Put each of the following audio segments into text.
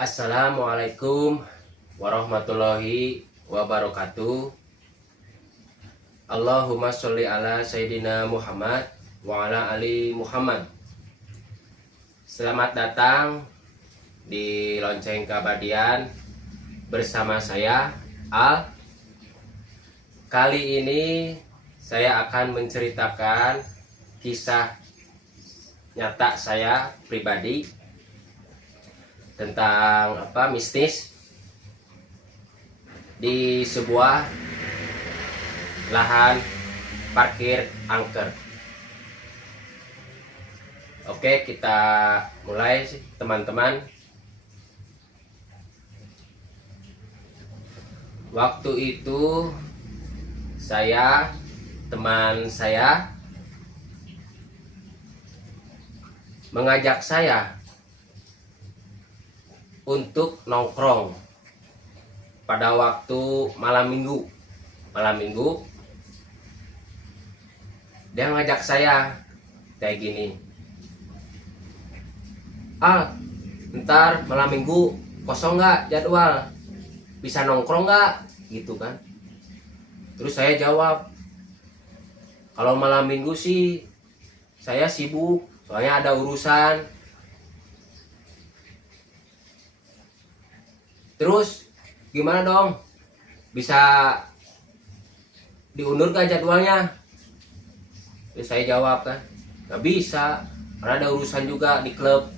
Assalamualaikum warahmatullahi wabarakatuh. Allahumma sholli ala Sayyidina Muhammad wa ala ali Muhammad. Selamat datang di Lonceng Keabadian bersama saya Al. Kali ini saya akan menceritakan kisah nyata saya pribadi tentang mistis di sebuah lahan parkir angker. Oke, kita mulai teman-teman. Waktu itu teman saya mengajak saya untuk nongkrong pada waktu malam minggu. Dia ngajak saya kayak gini, ntar malam minggu kosong nggak jadwal, bisa nongkrong nggak gitu kan. Terus saya jawab, kalau malam minggu sih saya sibuk, soalnya ada urusan. Terus gimana dong? Bisa diundur kan jadwalnya? Terus saya jawab kan, nggak bisa, karena ada urusan juga di klub.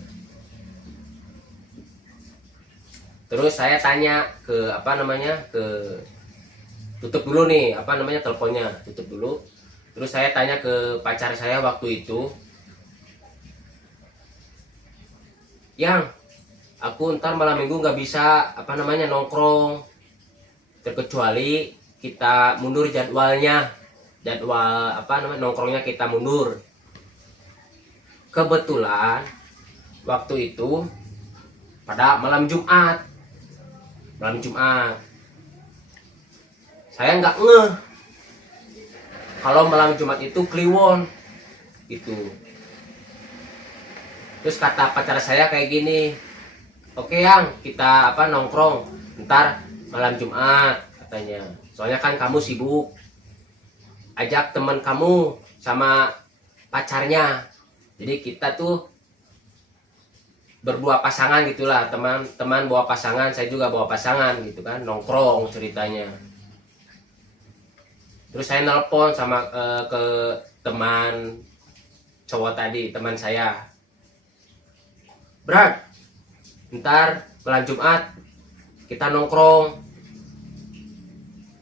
Terus saya tanya ke tutup dulu nih, teleponnya tutup dulu. Terus saya tanya ke pacar saya waktu itu, yang aku ntar malam minggu nggak bisa nongkrong, terkecuali kita mundur jadwalnya, nongkrongnya kita mundur. Kebetulan waktu itu pada malam Jumat, saya nggak ngeh kalau malam Jumat itu kliwon gitu. Terus kata pacar saya kayak gini, oke yang kita nongkrong ntar malam Jumat katanya, soalnya kan kamu sibuk, ajak teman kamu sama pacarnya, jadi kita tuh berdua pasangan gitulah, teman bawa pasangan, saya juga bawa pasangan gitu kan, nongkrong ceritanya. Terus saya nelpon sama ke teman cowok tadi, teman saya, Brad, ntar malam Jumat kita nongkrong.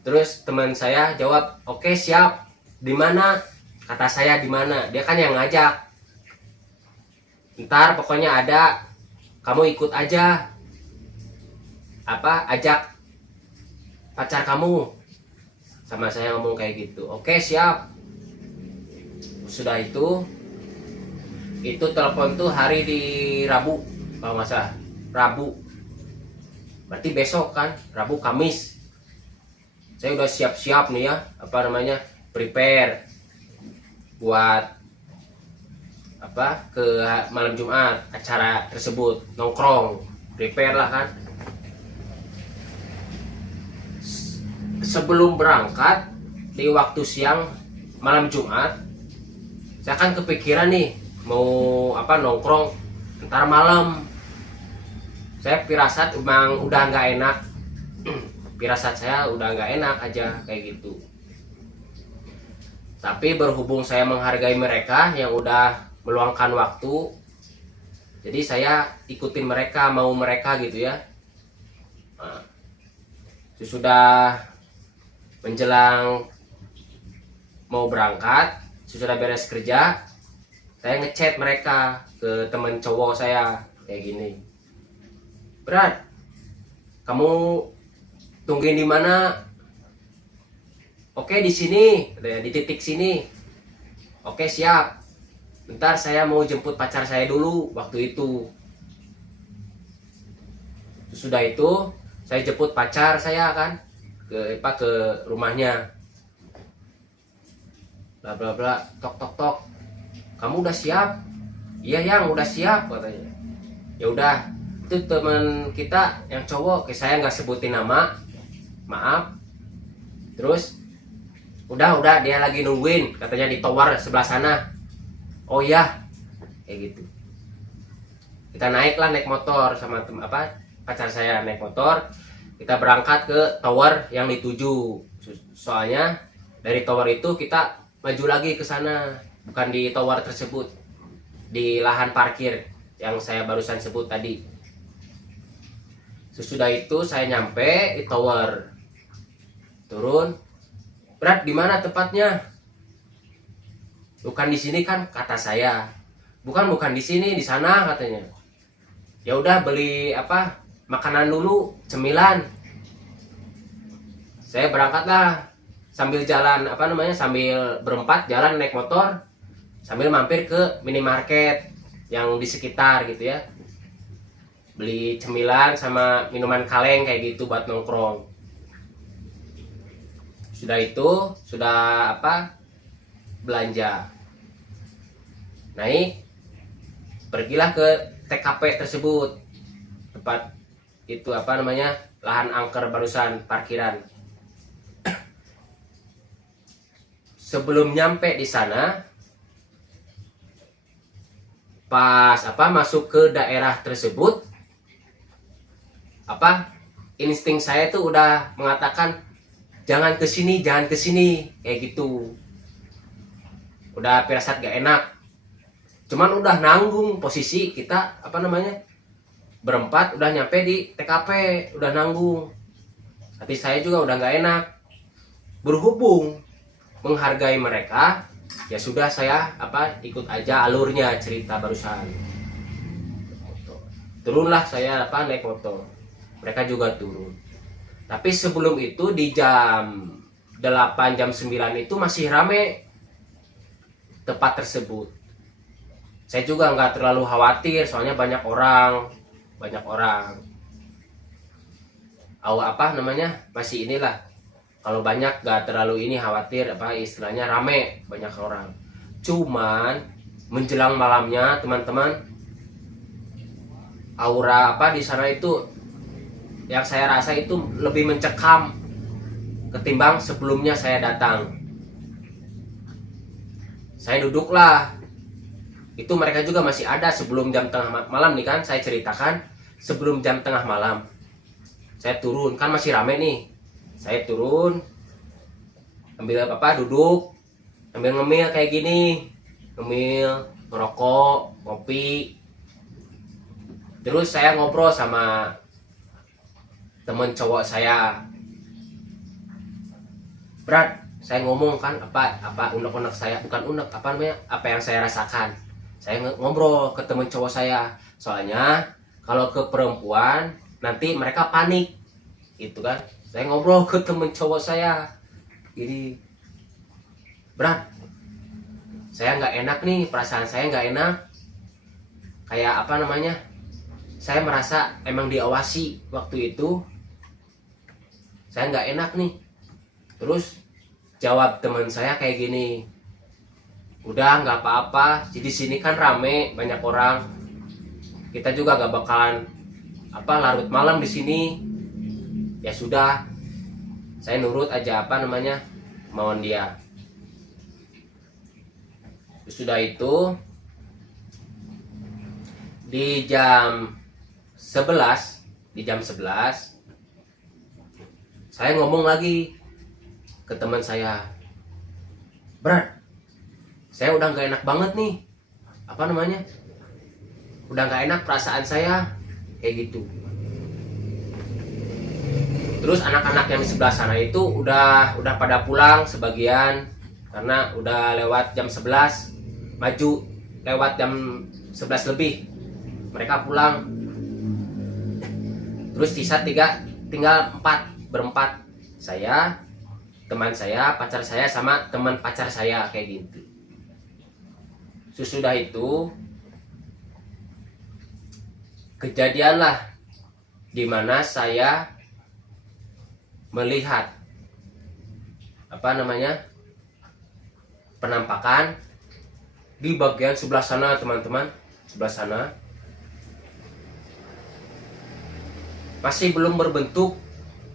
Terus teman saya jawab, oke siap. Di mana? Kata saya di mana? Dia kan yang ngajak. Ntar pokoknya ada, kamu ikut aja. Ajak pacar kamu. Sama saya ngomong kayak gitu. Oke siap. Sudah itu telepon tuh hari di Rabu, kalau nggak salah. Rabu, berarti besok kan, Rabu Kamis. Saya udah siap-siap nih ya, prepare buat ke malam Jumat, acara tersebut, nongkrong, prepare lah kan. Sebelum berangkat di waktu siang malam Jumat, saya kan kepikiran nih mau nongkrong ntar malam. Saya pirasat emang udah nggak enak, pirasat saya udah nggak enak aja kayak gitu. Tapi berhubung saya menghargai mereka yang udah meluangkan waktu, jadi saya ikutin mereka, mau mereka gitu ya. Nah, sesudah menjelang mau berangkat, sesudah beres kerja, saya ngechat mereka ke teman cowok saya kayak gini, Brad, kamu tungguin di mana? Oke di sini, di titik sini. Oke siap. Bentar saya mau jemput pacar saya dulu waktu itu. Sudah itu saya jemput pacar saya kan ke rumahnya. bla bla bla, tok tok tok, kamu udah siap? Iya yang udah siap katanya. Ya udah, itu teman kita yang cowok, kayak saya nggak sebutin nama, maaf. Terus udah dia lagi nungguin katanya di tower sebelah sana. Oh iya, kayak gitu. Kita naik motor sama pacar saya naik motor, kita berangkat ke tower yang dituju. Soalnya dari tower itu kita maju lagi ke sana, bukan di tower tersebut, di lahan parkir yang saya barusan sebut tadi. Sesudah itu saya nyampe di tower, turun. Berat, di mana tempatnya? Bukan di sini kan, kata saya. Bukan di sini, di sana katanya. Ya udah, beli makanan dulu, cemilan. Saya berangkatlah sambil jalan sambil berempat jalan naik motor, sambil mampir ke minimarket yang di sekitar gitu ya. Beli cemilan sama minuman kaleng kayak gitu buat nongkrong. Sudah itu, belanja. Naik, pergilah ke TKP tersebut. Tempat itu lahan angker barusan parkiran. Sebelum nyampe di sana, pas masuk ke daerah tersebut, insting saya tuh udah mengatakan jangan kesini kayak gitu. Udah firasat gak enak. Cuman udah nanggung, posisi kita berempat udah nyampe di TKP, udah nanggung. Hati saya juga udah gak enak. Berhubung menghargai mereka, ya sudah saya ikut aja alurnya cerita barusan. Turunlah saya naik motor. Mereka juga turun. Tapi sebelum itu di jam 8 jam 9 itu masih rame tempat tersebut. Saya juga nggak terlalu khawatir soalnya banyak orang. Masih inilah. Kalau banyak nggak terlalu ini khawatir istilahnya rame banyak orang. Cuman menjelang malamnya teman-teman, aura di sana itu yang saya rasa itu lebih mencekam ketimbang sebelumnya saya datang. Saya duduklah. Itu mereka juga masih ada sebelum jam tengah malam nih kan, saya ceritakan sebelum jam tengah malam. Saya turun, kan masih rame nih. Saya turun, ambil duduk, ambil ngemil kayak gini. Ngemil, ngerokok, kopi. Terus saya ngobrol sama temen cowok saya. Berat, saya ngomong kan unek-unek saya, bukan unek, apa yang saya rasakan. Saya ngobrol ke temen cowok saya. Soalnya kalau ke perempuan nanti mereka panik gitu kan. Saya ngobrol ke temen cowok saya. Jadi, berat, saya nggak enak nih, perasaan saya nggak enak. Kayak saya merasa emang diawasi waktu itu. Saya nggak enak nih. Terus jawab teman saya kayak gini, udah nggak apa-apa, di sini kan rame banyak orang, kita juga gak bakalan larut malam di sini. Ya sudah, saya nurut aja mauan dia. Sudah itu di jam 11 saya ngomong lagi ke teman saya, berat, saya udah nggak enak banget nih, udah nggak enak perasaan saya kayak gitu. Terus anak-anak yang di sebelah sana itu udah pada pulang sebagian karena udah lewat jam 11, maju lewat jam 11 lebih mereka pulang. Terus sisa tinggal berempat, saya, teman saya, pacar saya, sama teman pacar saya kayak gitu. Sesudah itu kejadianlah dimana saya melihat penampakan di bagian sebelah sana teman-teman, sebelah sana masih belum berbentuk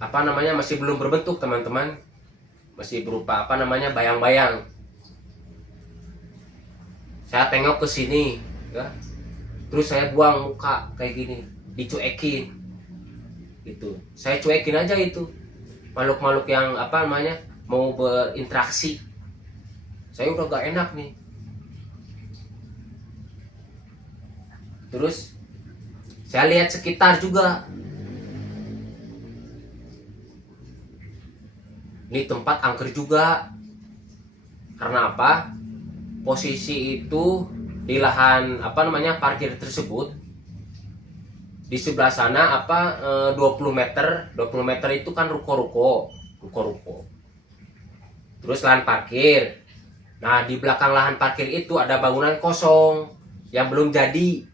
masih belum berbentuk teman-teman, masih berupa bayang-bayang. Saya tengok ke sini ya, terus saya buang muka kayak gini, dicuekin gitu. Saya cuekin aja itu makhluk-makhluk yang mau berinteraksi. Saya udah gak enak nih. Terus saya lihat sekitar juga. Ini tempat angker juga. Karena apa? Posisi itu di lahan parkir tersebut, di sebelah sana 20 meter itu kan ruko-ruko. Terus lahan parkir. Nah, di belakang lahan parkir itu ada bangunan kosong yang belum jadi.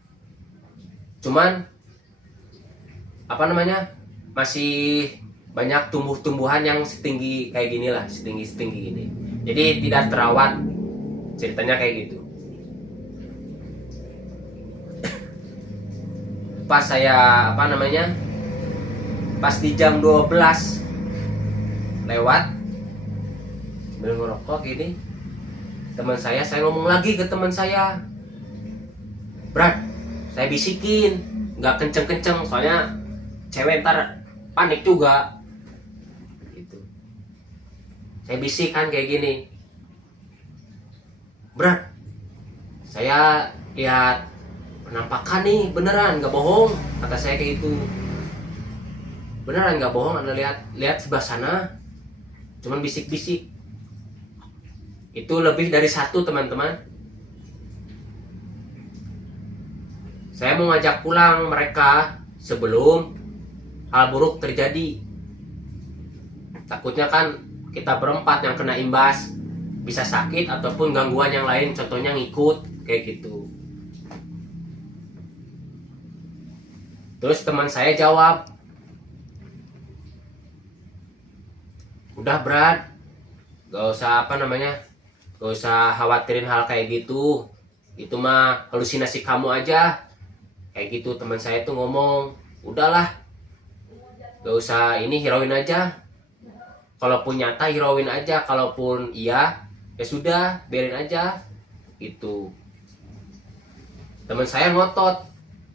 Cuman masih banyak tumbuh-tumbuhan yang setinggi kayak gini lah, setinggi gini. Jadi tidak terawat. Ceritanya kayak gitu. Pas saya pas di jam 12 lewat sambil ngerokok gini, teman saya ngomong lagi ke teman saya, Brad, saya bisikin, nggak kenceng-kenceng soalnya cewek ntar panik juga gitu. Saya bisikan kayak gini, Brad, saya lihat penampakan nih, beneran nggak bohong, kata saya kayak gitu. Beneran nggak bohong, Anda lihat sebelah sana, cuman bisik-bisik. Itu lebih dari satu teman-teman. Saya mau ngajak pulang mereka sebelum hal buruk terjadi. Takutnya kan kita berempat yang kena imbas, bisa sakit ataupun gangguan yang lain, contohnya ngikut kayak gitu. Terus teman saya jawab, udah Brad, gak usah gak usah khawatirin hal kayak gitu, itu mah halusinasi kamu aja kayak gitu. Teman saya tuh ngomong, udahlah, gak usah hirauin aja, kalaupun nyata hirauin aja, kalaupun iya ya sudah, biarin aja gitu. Teman saya ngotot,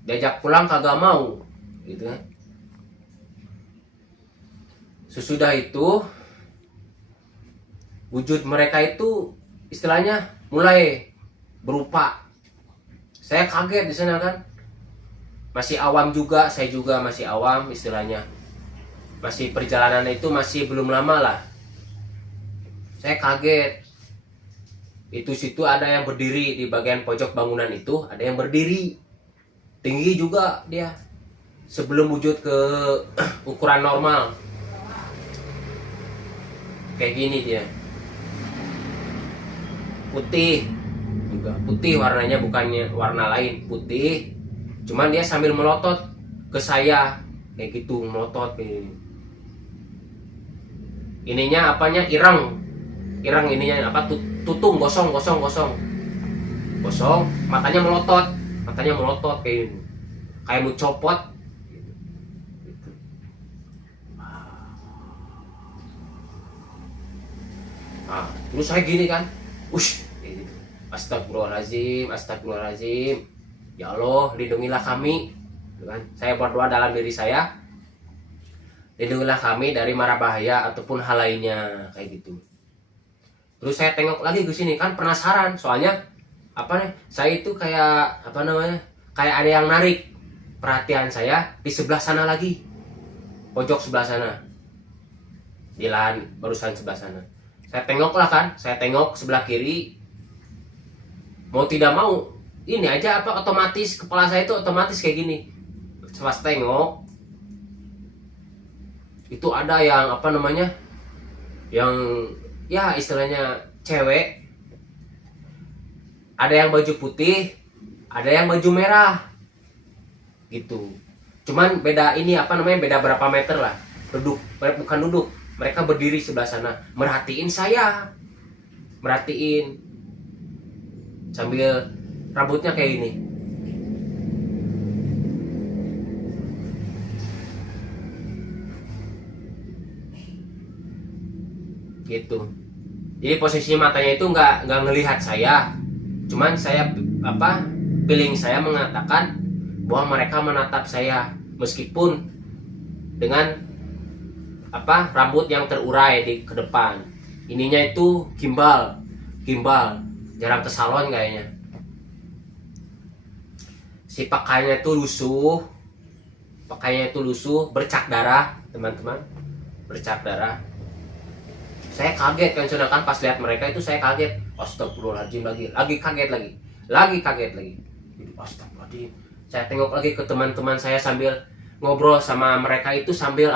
diajak pulang kagak mau gitu kan. Sesudah itu wujud mereka itu istilahnya mulai berupa. Saya kaget di sana kan, masih awam juga, saya juga masih awam istilahnya, masih perjalanan itu masih belum lama lah. Saya kaget. Itu situ ada yang berdiri di bagian pojok bangunan itu, ada yang berdiri tinggi juga dia, sebelum wujud ke ukuran normal kayak gini. Dia putih juga, putih warnanya, bukannya warna lain, putih, cuman dia sambil melotot ke saya kayak gitu, melotot kayak ininya ireng ininya tutung gosong, matanya melotot kayak mau copot. Nah, terus saya gini kan, astagfirullahaladzim, ya Allah, lindungilah kami, kan? Saya berdoa dalam diri saya, lindungilah kami dari mara bahaya ataupun hal lainnya kayak gitu. Terus saya tengok lagi ke sini kan, penasaran soalnya saya itu kayak kayak ada yang narik perhatian saya di sebelah sana lagi, pojok sebelah sana, di lahan barusan sebelah sana. Saya tengok sebelah kiri, mau tidak mau ini aja otomatis kepala saya itu otomatis kayak gini. Pas tengok itu ada yang yang ya istilahnya cewek, ada yang baju putih, ada yang baju merah gitu. Cuman beda beda berapa meter lah, bukan duduk, mereka berdiri sebelah sana, merhatiin saya, sambil rambutnya kayak gini. Gitu. Jadi posisi matanya itu nggak ngelihat saya, cuman saya feeling saya mengatakan bahwa mereka menatap saya meskipun dengan rambut yang terurai ke depan. Ininya itu gimbal, jarang ke salon kayaknya. Si pakainya itu lusuh, bercak darah, teman-teman, bercak darah. Saya kaget kan, sedangkan pas lihat mereka itu saya kaget. Astagfirullahaladzim, lagi kaget lagi. Astagfirullahaladzim. Saya tengok lagi ke teman-teman saya sambil ngobrol sama mereka itu, sambil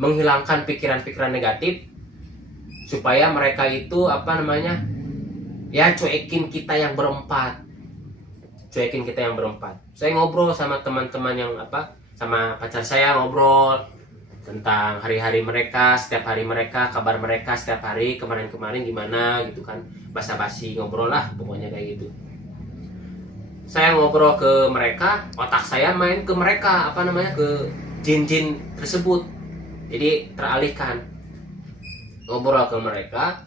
menghilangkan pikiran-pikiran negatif, supaya mereka itu cuekin kita yang berempat. Saya ngobrol sama teman-teman yang sama pacar saya, ngobrol tentang hari-hari mereka, setiap hari mereka, kabar mereka setiap hari, kemarin-kemarin gimana gitu kan, basa-basi ngobrol lah pokoknya kayak gitu. Saya ngobrol ke mereka, otak saya main ke mereka, ke jin-jin tersebut. Jadi teralihkan ngobrol ke mereka,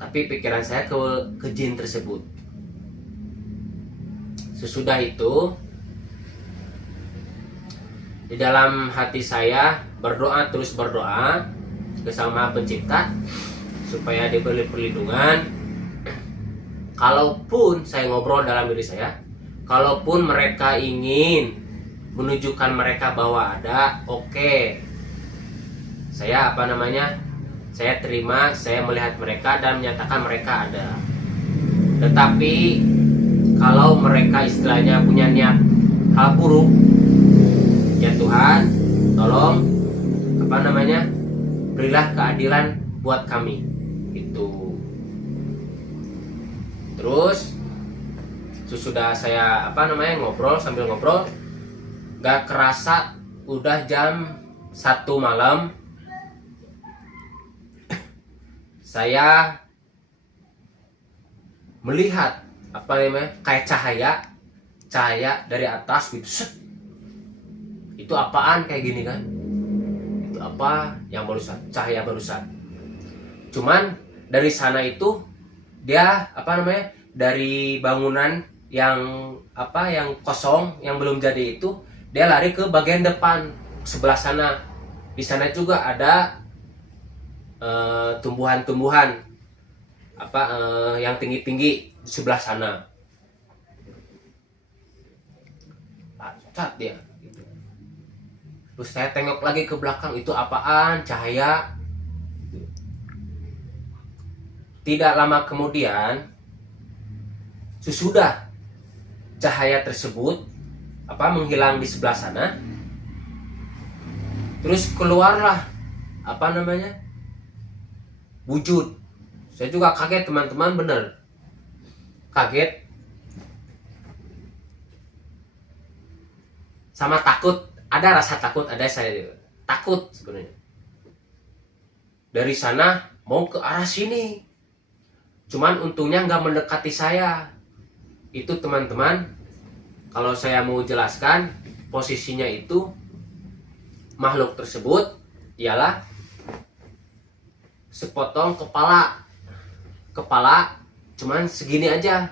tapi pikiran saya ke jin tersebut. Sesudah itu, di dalam hati saya terus berdoa ke Sang Maha Pencipta supaya diberi perlindungan. Kalaupun saya ngobrol dalam diri saya, kalaupun mereka ingin menunjukkan mereka bahwa ada, oke. Saya saya terima, saya melihat mereka dan menyatakan mereka ada. Tetapi kalau mereka istilahnya punya niat hal buruk, ya Tuhan, tolong berilah keadilan buat kami. Itu. Terus sesudah saya sambil ngobrol, gak kerasa udah jam 1 malam. Saya melihat kayak cahaya dari atas gitu. Itu apaan kayak gini kan? Itu apa yang barusan? Cahaya barusan. Cuman dari sana itu dia dari bangunan yang kosong, yang belum jadi itu, dia lari ke bagian depan sebelah sana. Di sana juga ada tumbuhan-tumbuhan yang tinggi-tinggi di sebelah sana. Cat dia. Terus saya tengok lagi ke belakang, itu apaan? Cahaya. Tidak lama kemudian, sesudah cahaya tersebut menghilang di sebelah sana, terus keluarlah wujud. Saya juga kaget teman-teman, bener kaget sama takut. Ada rasa takut, saya takut sebenarnya. Dari sana mau ke arah sini, cuman untungnya nggak mendekati saya. Itu teman-teman, kalau saya mau jelaskan posisinya itu, makhluk tersebut ialah sepotong kepala cuman segini aja,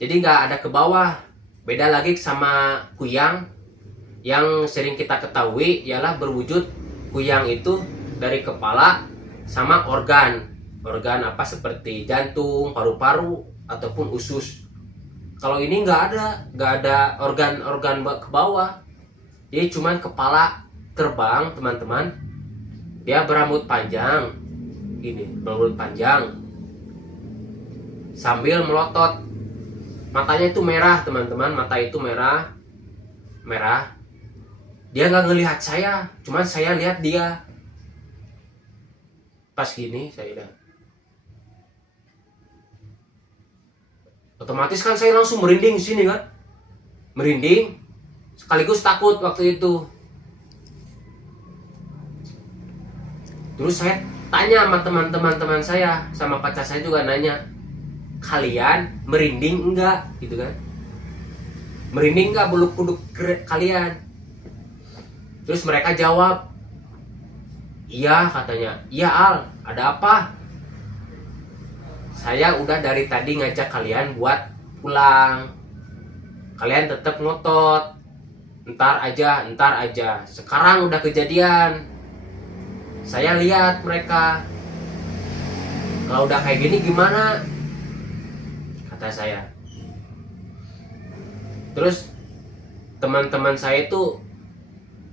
jadi nggak ada ke bawah. Beda lagi sama kuyang yang sering kita ketahui, ialah berwujud kuyang itu dari kepala sama organ seperti jantung, paru-paru ataupun usus. Kalau ini nggak ada organ ke bawah, jadi cuman kepala terbang teman-teman. Dia berambut panjang sambil melotot. Matanya itu merah teman-teman, mata itu merah. Dia nggak ngelihat saya, cuman saya lihat dia. Pas gini saya lihat, otomatis kan saya langsung merinding di sini kan, sekaligus takut waktu itu. Terus saya tanya sama teman-teman saya, sama pacar saya juga nanya, kalian merinding enggak gitu kan, merinding enggak bulu kuduk kalian? Terus mereka jawab, iya katanya. Iya Al, ada apa? Saya udah dari tadi ngajak kalian buat pulang, kalian tetap ngotot, ntar aja. Sekarang udah kejadian, saya lihat mereka. Kalau udah kayak gini gimana? Kata saya. Terus teman-teman saya itu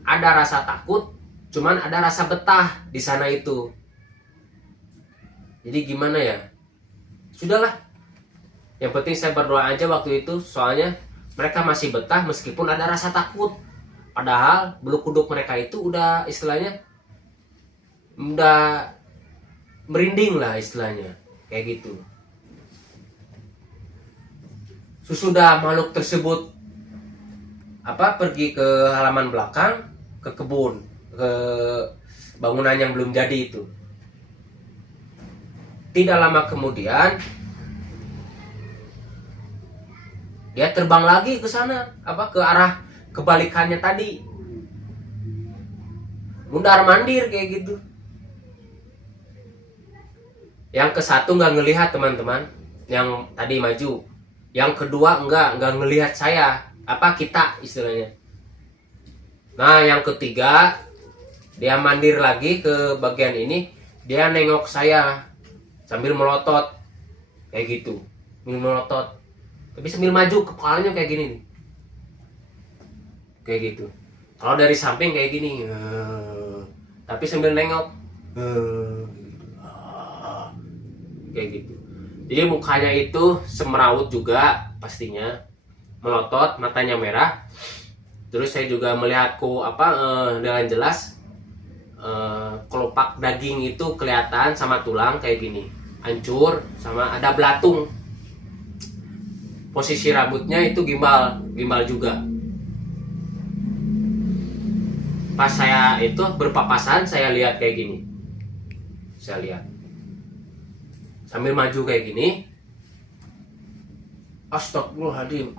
ada rasa takut, cuman ada rasa betah di sana itu. Jadi gimana ya? Sudahlah. Yang penting saya berdoa aja waktu itu, soalnya mereka masih betah meskipun ada rasa takut. Padahal bulu kuduk mereka itu udah istilahnya udah merinding lah istilahnya, kayak gitu. Sesudah makhluk tersebut pergi ke halaman belakang, ke kebun, ke bangunan yang belum jadi itu. Tidak lama kemudian dia terbang lagi ke sana, ke arah kebalikannya tadi, mundar mandir kayak gitu. Yang ke satu nggak ngelihat teman-teman, yang tadi maju. Yang kedua nggak ngelihat saya, kita istilahnya. Nah yang ketiga dia mandir lagi ke bagian ini, dia nengok saya sambil melotot kayak gitu, sambil melotot, tapi sambil maju kepalanya kayak gini nih, kayak gitu. Kalau dari samping kayak gini, tapi sambil nengok, kayak gitu. Jadi mukanya itu semeraut juga pastinya, melotot, matanya merah. Terus saya juga melihatku dengan jelas kelopak daging itu kelihatan sama tulang kayak gini, hancur, sama ada belatung. Posisi rambutnya itu gimbal juga. Pas saya itu berpapasan, saya lihat kayak gini, saya lihat sambil maju kayak gini, astagfirullahaladzim.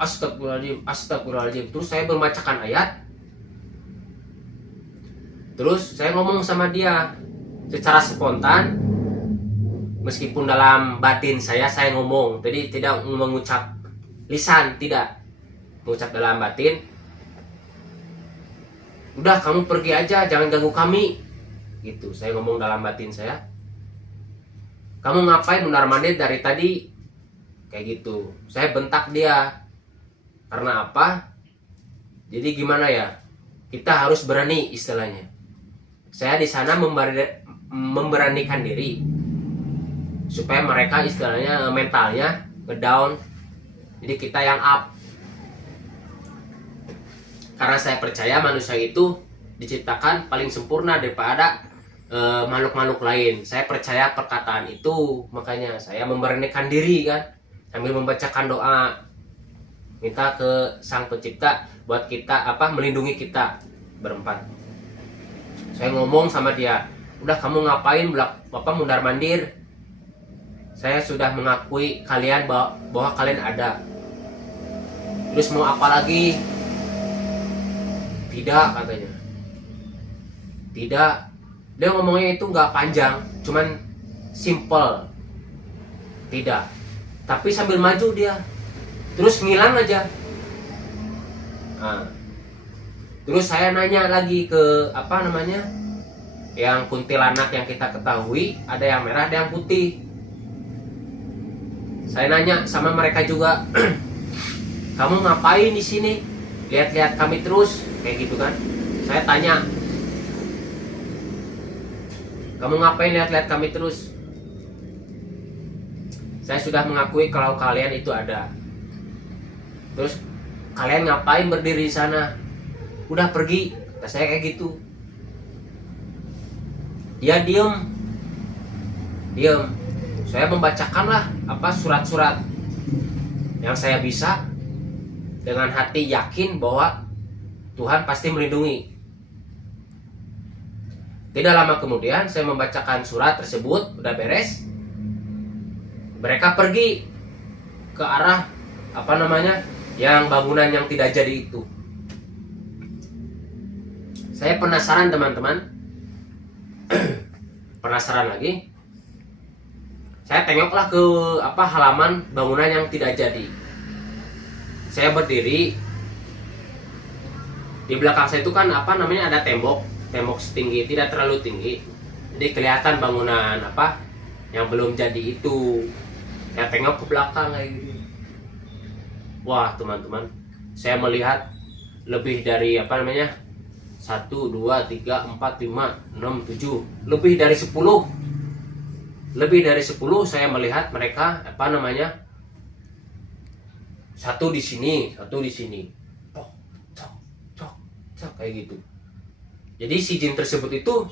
Terus saya membacakan ayat. Terus saya ngomong sama dia secara spontan, meskipun dalam batin saya ngomong. Jadi tidak mengucap lisan, tidak mengucap dalam batin. Udah kamu pergi aja, jangan ganggu kami. Gitu, saya ngomong dalam batin saya. Kamu ngapain mundar-mandir dari tadi? Kayak gitu. Saya bentak dia. Karena apa? Jadi gimana ya? Kita harus berani istilahnya. Saya di sana memberanikan diri supaya mereka istilahnya mentalnya ngedown. Jadi kita yang up. Karena saya percaya manusia itu diciptakan paling sempurna daripada makhluk-makhluk lain. Saya percaya perkataan itu, makanya saya memberanikan diri kan, sambil membacakan doa, minta ke Sang Pencipta buat kita melindungi kita berempat. Saya ngomong sama dia, udah kamu ngapain mundar mandir? Saya sudah mengakui kalian bahwa kalian ada. Terus mau apa lagi? Tidak, katanya. Tidak. Dia ngomongnya itu nggak panjang, cuman simple. Tidak. Tapi sambil maju dia, terus ngilang aja. Nah, terus saya nanya lagi ke yang kuntilanak yang kita ketahui, ada yang merah, ada yang putih. Saya nanya sama mereka juga, kamu ngapain di sini? Lihat-lihat kami terus, kayak gitu kan? Saya tanya, kamu ngapain lihat-lihat kami terus? Saya sudah mengakui kalau kalian itu ada. Terus kalian ngapain berdiri di sana? Udah pergi, kata saya kayak gitu. Dia diem. Saya membacakanlah surat-surat yang saya bisa, dengan hati yakin bahwa Tuhan pasti melindungi. Tidak lama kemudian saya membacakan surat tersebut, udah beres. Mereka pergi. ke arah apa namanya, yang bangunan yang tidak jadi itu. Saya penasaran teman-teman. Penasaran lagi. Saya tengoklah ke apa halaman bangunan yang tidak jadi. Saya berdiri. Di belakang saya itu kan apa namanya, ada tembok setinggi, tidak terlalu tinggi. Jadi kelihatan bangunan apa yang belum jadi itu. Saya tengok ke belakang kayak gitu. Wah teman-teman, saya melihat lebih dari apa namanya, 1, 2, 3, 4, 5, 6, 7, lebih dari 10. Lebih dari 10 saya melihat mereka apa namanya, satu di sini, satu di sini, kayak gitu. Jadi si jin tersebut itu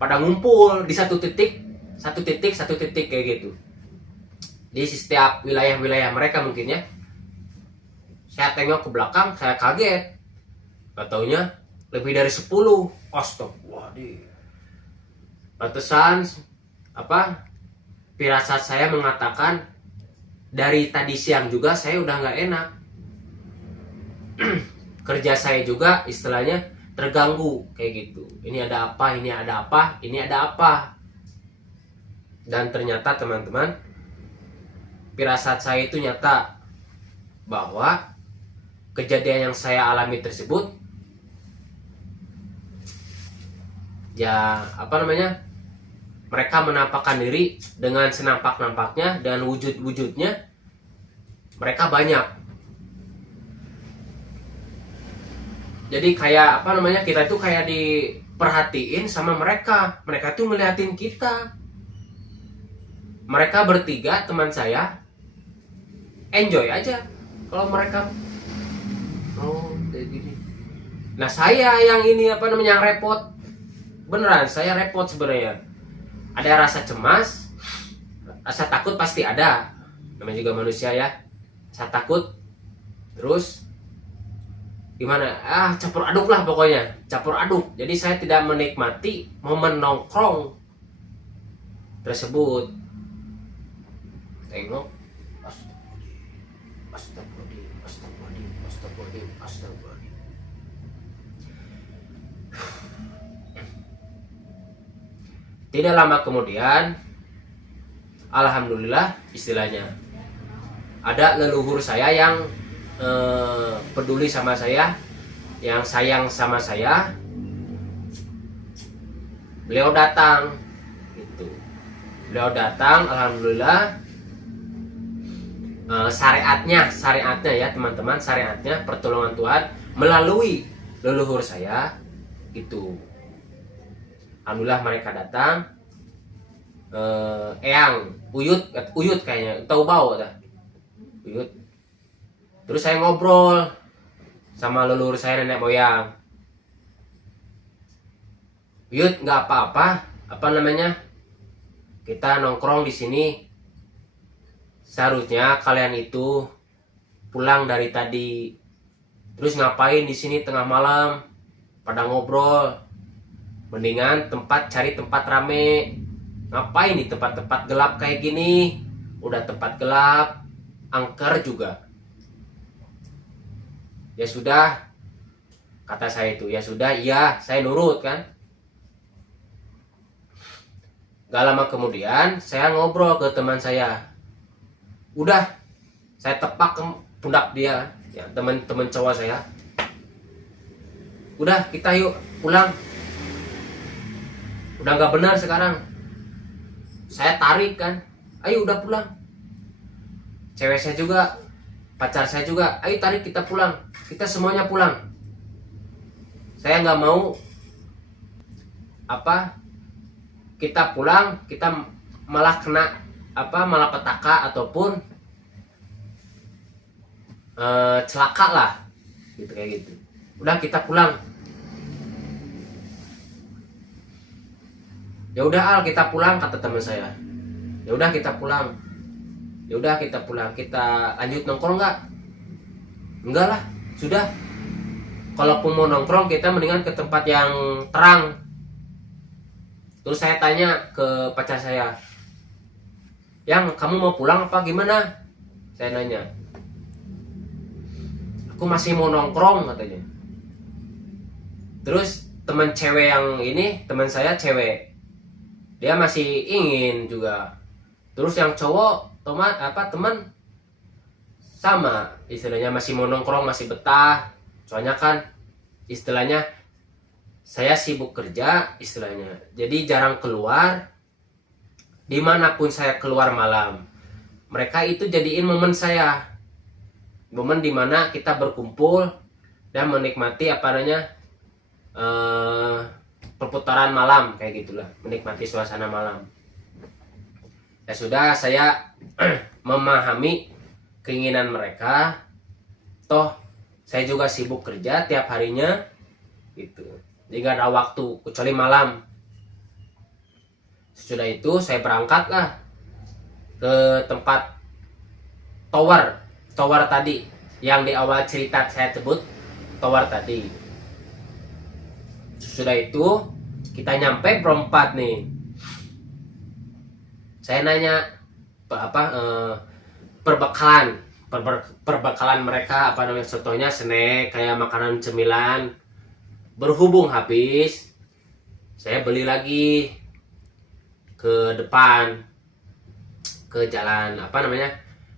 pada ngumpul di satu titik kayak gitu. Di setiap wilayah-wilayah mereka mungkin ya. Saya tengok ke belakang, saya kaget. Katanya lebih dari 10. Astagfirullahaladzim. Pantesan apa, firasat saya mengatakan dari tadi siang juga saya udah nggak enak. Kerja saya juga istilahnya terganggu kayak gitu. Ini ada apa, ini ada apa, ini ada apa. Dan ternyata teman-teman, firasat saya itu nyata bahwa kejadian yang saya alami tersebut ya apa namanya, mereka menampakkan diri dengan senampak-nampaknya dan wujud-wujudnya mereka banyak. Jadi kayak apa namanya, kita tuh kayak diperhatiin sama mereka. Mereka tuh ngeliatin kita. Mereka bertiga teman saya enjoy aja kalau mereka kayak gini. Nah saya yang ini apa namanya, yang repot. Beneran saya repot sebenarnya. Ada rasa cemas, rasa takut pasti ada. Namanya juga manusia ya. Rasa takut. Terus gimana? Campur aduk lah pokoknya. Campur aduk. Jadi saya tidak menikmati momen nongkrong tersebut. Tengok. Astagfirullahaladzim. Tidak lama kemudian, alhamdulillah istilahnya, ada leluhur saya yang peduli sama saya, yang sayang sama saya. Beliau datang gitu. Beliau datang, alhamdulillah. Syariatnya ya teman-teman, syariatnya pertolongan Tuhan melalui leluhur saya gitu. Alhamdulillah mereka datang. Eyang, Uyut kayaknya, tahu bau dah. Uyut. Terus saya ngobrol sama leluhur saya, nenek moyang. Uyut, nggak apa-apa, apa namanya, kita nongkrong di sini. Seharusnya kalian itu pulang dari tadi. Terus ngapain di sini tengah malam? Pada ngobrol. Mendingan cari tempat rame. Ngapain di tempat-tempat gelap kayak gini? Udah tempat gelap, angker juga. Ya sudah, kata saya itu. Ya sudah, iya, saya nurut kan. Gak lama kemudian saya ngobrol ke teman saya. Udah, saya tepak ke pundak dia, ya teman-teman cowok saya. Udah, kita yuk pulang. Udah gak benar sekarang. Saya tarik kan. Ayo udah pulang. Cewek saya juga, pacar saya juga, ayo tarik kita pulang. Kita semuanya pulang. Saya nggak mau kita pulang, kita malah kena malapetaka ataupun celaka lah, gitu kayak gitu. Udah kita pulang. Ya udah Al, kita pulang, kata teman saya. Ya udah kita pulang. Ya udah kita pulang. Kita lanjut nongkrong nggak? Enggak lah, sudah. Kalaupun mau nongkrong kita mendingan ke tempat yang terang. Terus saya tanya ke pacar saya, Yang, kamu mau pulang apa gimana? Saya nanya. Aku masih mau nongkrong katanya. Terus teman cewek yang ini, teman saya cewek, dia masih ingin juga. Terus yang cowok teman sama, istilahnya masih mau nongkrong, masih betah. Soalnya kan istilahnya saya sibuk kerja istilahnya, jadi jarang keluar. Dimanapun saya keluar malam, mereka itu jadiin momen saya, momen dimana kita berkumpul dan menikmati perputaran malam kayak gitulah, menikmati suasana malam. Ya sudah, saya memahami keinginan mereka. Toh saya juga sibuk kerja tiap harinya gitu, jadi gak ada waktu kecuali malam. Sudah itu saya berangkatlah ke tempat tower tadi yang di awal cerita saya sebut, tower tadi. Sudah itu kita nyampe berempat nih. Saya nanya perbekalan mereka contohnya snack kayak makanan cemilan. Berhubung habis, saya beli lagi ke depan, ke jalan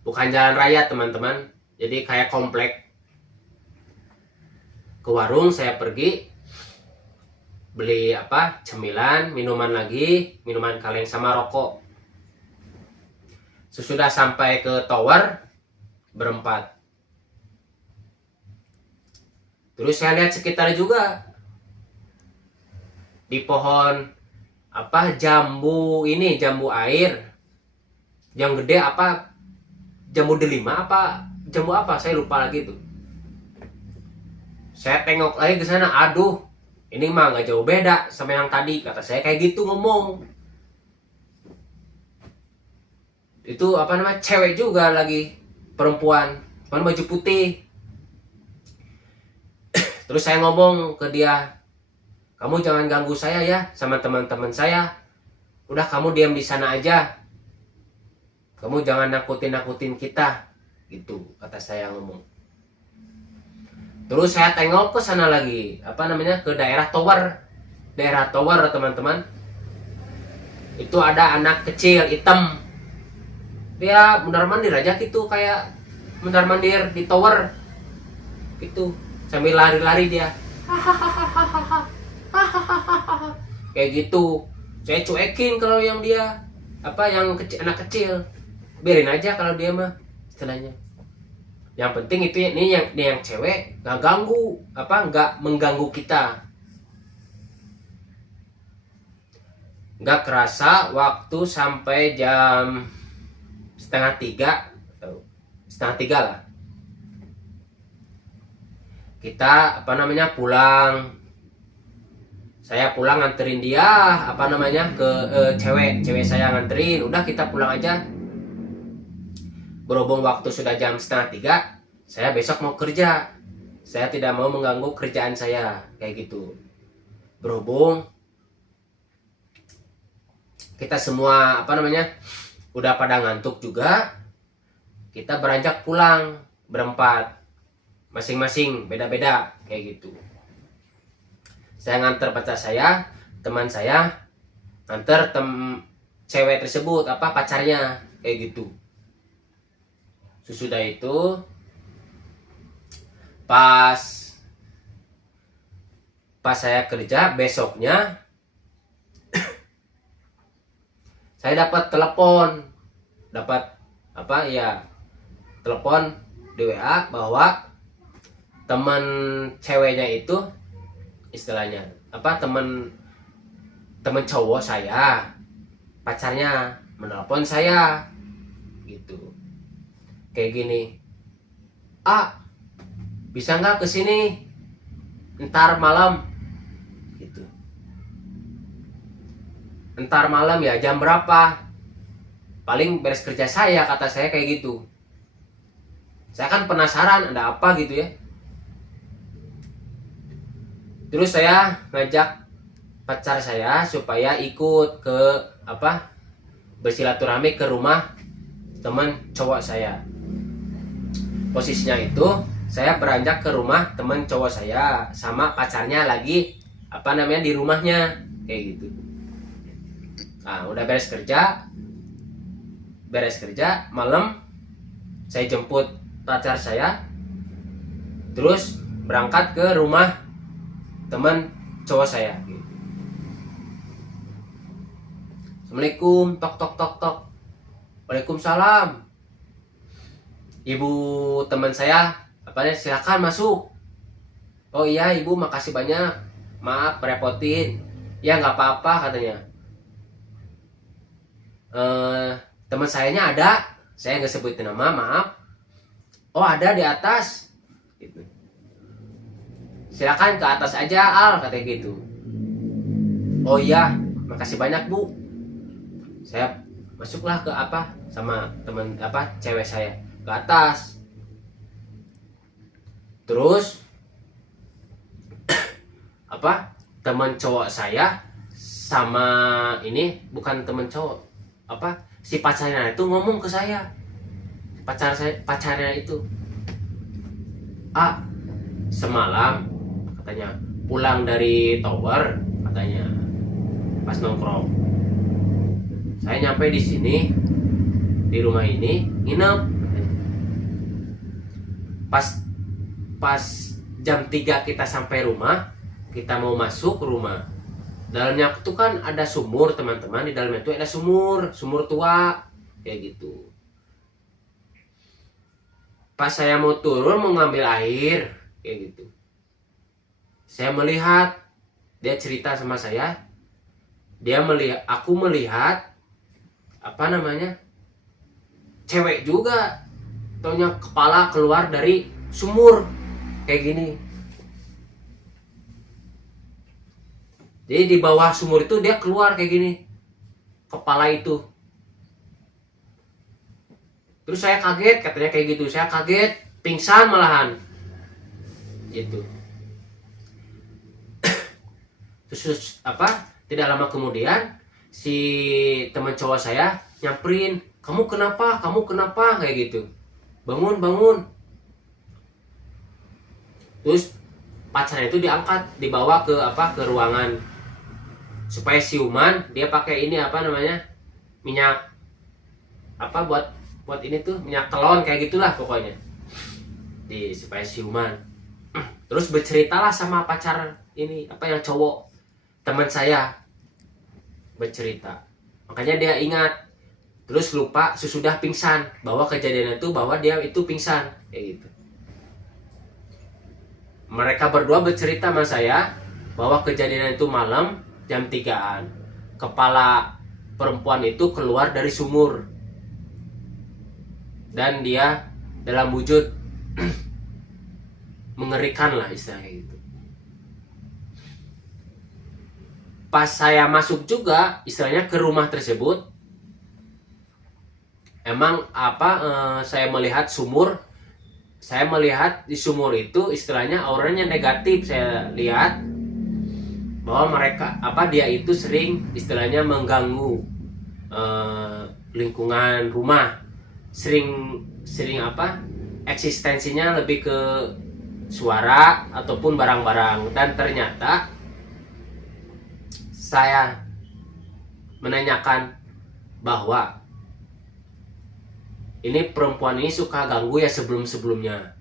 bukan jalan raya teman-teman, jadi kayak komplek. Ke warung saya pergi beli cemilan, minuman lagi, minuman kaleng sama rokok. Sesudah sampai ke tower berempat, terus saya lihat sekitar juga di pohon jambu air yang gede, jambu delima jambu saya lupa lagi tuh. Saya tengok lagi ke sana, aduh ini mah nggak jauh beda sama yang tadi, kata saya kayak gitu ngomong. Itu cewek juga lagi, perempuan baju putih. Terus saya ngomong ke dia, kamu jangan ganggu saya ya sama teman-teman saya. Udah kamu diam di sana aja. Kamu jangan nakutin kita. Gitu kata saya ngomong. Terus saya tengok ke sana lagi, ke daerah tower. Daerah tower teman-teman. Itu ada anak kecil hitam. Dia mundar-mandir aja gitu, kayak mundar-mandir di tower. Gitu. Sambil lari-lari dia. Kayak gitu. Saya cuekin kalau yang dia anak kecil, biarin aja kalau dia mah istilahnya. Yang penting itu ini yang cewek nggak ganggu, nggak mengganggu kita. Nggak kerasa waktu sampai jam setengah tiga lah. Kita pulang. Saya pulang nganterin dia ke cewek saya nganterin. Udah kita pulang aja. Berhubung waktu sudah jam setengah tiga, saya besok mau kerja. Saya tidak mau mengganggu kerjaan saya kayak gitu. Berhubung kita semua udah pada ngantuk juga, kita beranjak pulang berempat. Masing-masing beda-beda kayak gitu. Saya nganter pacar saya, teman saya nganter cewek tersebut pacarnya kayak gitu. Sesudah itu pas saya kerja besoknya saya dapat telepon di WA bahwa teman ceweknya itu istilahnya teman cowok saya, pacarnya menelpon saya gitu, kayak gini, bisa nggak kesini ntar malam gitu. Ntar malam ya, jam berapa? Paling beres kerja saya, kata saya kayak gitu. Saya kan penasaran ada apa gitu ya. Terus saya ngajak pacar saya supaya ikut ke bersilaturahmi ke rumah teman cowok saya. Posisinya itu saya beranjak ke rumah teman cowok saya sama pacarnya lagi di rumahnya kayak gitu. Nah, udah beres kerja malam, saya jemput pacar saya, terus berangkat ke rumah teman cowok saya. Assalamualaikum, tok tok tok tok. Waalaikumsalam. Ibu teman saya, silakan masuk. Oh iya ibu, makasih banyak. Maaf merepotin. Ya nggak apa-apa katanya. Teman sayanya ada, saya nggak sebutin nama, maaf. Oh ada di atas. Gitu. Silakan ke atas aja Al, katanya gitu. Oh iya, makasih banyak bu. Saya masuklah ke sama teman cewek saya ke atas. Terus teman cowok saya sama ini bukan teman cowok, si pacarnya itu ngomong ke saya. Pacarnya itu, semalam katanya pulang dari tower, katanya pas nongkrong, saya nyampe di sini di rumah ini nginep. Pas jam 3 kita sampai rumah, kita mau masuk rumah, dalamnya itu kan ada sumur teman-teman, di dalamnya itu ada sumur tua kayak gitu. Pas saya mau turun mau ngambil air kayak gitu, saya melihat, dia cerita sama saya, aku melihat cewek juga, taunya kepala keluar dari sumur kayak gini. Jadi di bawah sumur itu dia keluar kayak gini, kepala itu. Terus saya kaget, katanya kayak gitu, saya kaget, pingsan malahan gitu. Terus tidak lama kemudian si teman cowok saya nyamperin, kamu kenapa kayak gitu, bangun. Terus pacarnya itu dibawa ke ruangan supaya siuman. Dia pakai ini minyak buat ini tuh, minyak telon kayak gitulah pokoknya, supaya siuman. Terus berceritalah sama pacar ini yang cowok teman saya, bercerita, makanya dia ingat. Terus lupa sesudah pingsan, bahwa kejadian itu bahwa dia itu pingsan kayak gitu. Mereka berdua bercerita sama saya bahwa kejadian itu malam jam 3-an, kepala perempuan itu keluar dari sumur dan dia dalam wujud mengerikan lah istilahnya gitu. Pas saya masuk juga istilahnya ke rumah tersebut, emang saya melihat sumur. Saya melihat di sumur itu istilahnya auranya negatif. Saya lihat bahwa dia itu sering istilahnya mengganggu lingkungan rumah, sering eksistensinya lebih ke suara ataupun barang-barang. Dan ternyata saya menanyakan bahwa ini perempuan ini suka ganggu ya sebelumnya,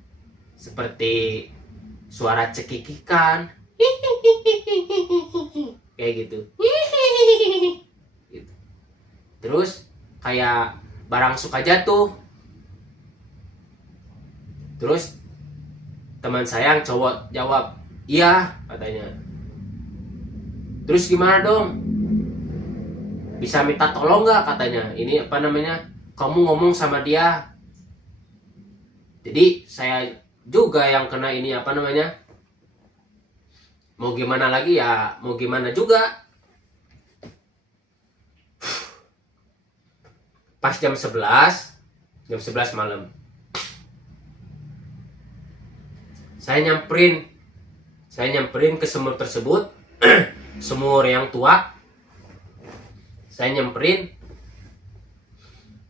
seperti suara cekikikan kayak gitu. Terus kayak barang suka jatuh. Terus teman saya yang cowok jawab, iya katanya. Terus gimana dong, bisa minta tolong nggak katanya, ini kamu ngomong sama dia. Jadi saya juga yang kena ini mau gimana lagi ya, mau gimana juga. Pas jam 11 malam, saya nyamperin ke sumur tersebut. Sumur yang tua, saya nyamperin.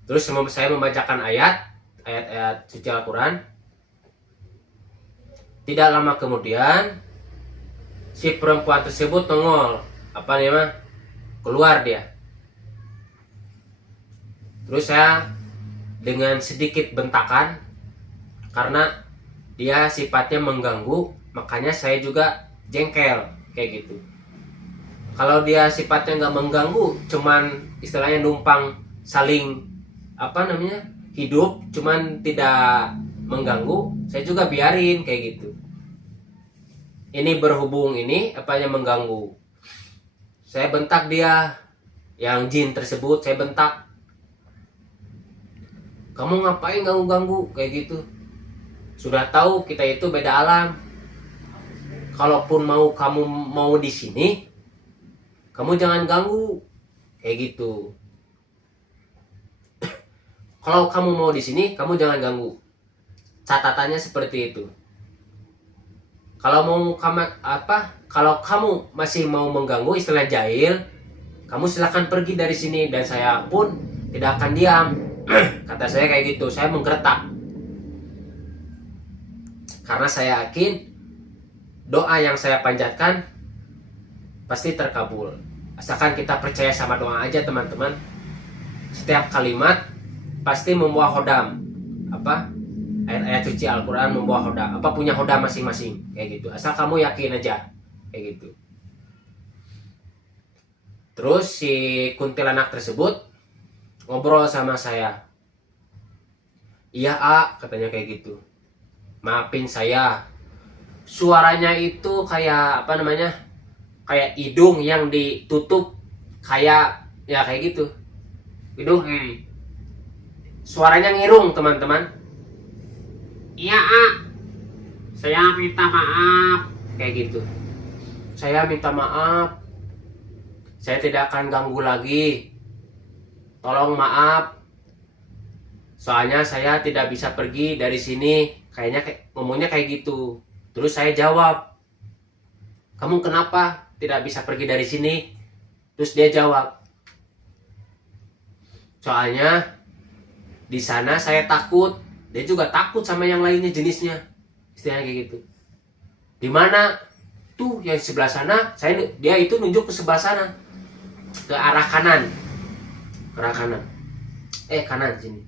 Terus saya membacakan ayat-ayat suci Al-Quran. Tidak lama kemudian si perempuan tersebut nongol, keluar dia. Terus saya dengan sedikit bentakan, karena dia sifatnya mengganggu, makanya saya juga jengkel kayak gitu. Kalau dia sifatnya nggak mengganggu, cuman istilahnya numpang saling hidup, cuman tidak mengganggu, saya juga biarin kayak gitu. Ini berhubung ini mengganggu, saya bentak dia, yang jin tersebut saya bentak, kamu ngapain ganggu-ganggu kayak gitu? Sudah tahu kita itu beda alam. Kalaupun kamu mau di sini, kamu jangan ganggu kayak gitu. Kalau kamu mau di sini, kamu jangan ganggu. Catatannya seperti itu. Kalau kamu masih mau mengganggu, istilah jahil, kamu silahkan pergi dari sini, dan saya pun tidak akan diam. Kata saya kayak gitu, saya menggertak. Karena saya yakin doa yang saya panjatkan pasti terkabul. Asalkan kita percaya sama doa aja, teman-teman. Setiap kalimat pasti membawa hodam. Ayat-ayat suci Al-Quran membawa hodam. Punya hodam masing-masing kayak gitu. Asal kamu yakin aja kayak gitu. Terus si kuntilanak tersebut ngobrol sama saya. Iya, katanya kayak gitu. Maafin saya. Suaranya itu kayak kayak hidung yang ditutup, kayak gitu. Hidung suaranya ngirung, teman-teman. Iya, saya minta maaf kayak gitu. Saya minta maaf. Saya tidak akan ganggu lagi. Tolong maaf. Soalnya saya tidak bisa pergi dari sini. Kayaknya ngomongnya kayak gitu. Terus saya jawab, kamu kenapa tidak bisa pergi dari sini? Terus dia jawab, soalnya di sana saya takut. Dia juga takut sama yang lainnya jenisnya. Istilahnya kayak gitu. Di mana? Tuh yang sebelah sana. Dia itu nunjuk ke sebelah sana. Ke arah kanan. Kanan sini.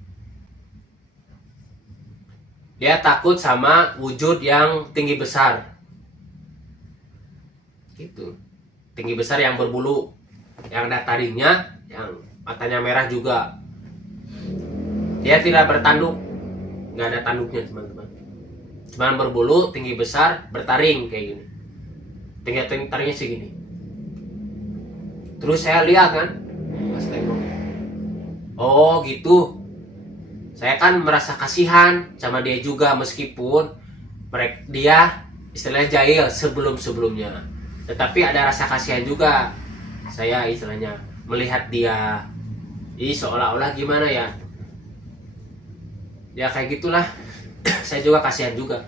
Dia takut sama wujud yang tinggi besar. Gitu. Tinggi besar yang berbulu, yang ada taringnya, yang matanya merah juga. Dia tidak bertanduk. Nggak ada tanduknya, teman-teman. Cuman berbulu, tinggi besar, bertaring kayak gini. Taringnya segini. Terus saya lihat kan, pas tengok. Oh gitu. Saya kan merasa kasihan sama dia juga, meskipun dia istilahnya jahil sebelum-sebelumnya. Tetapi ada rasa kasihan juga. Saya istilahnya melihat dia. Jadi seolah-olah gimana ya? Ya kayak gitulah. Saya juga kasihan juga.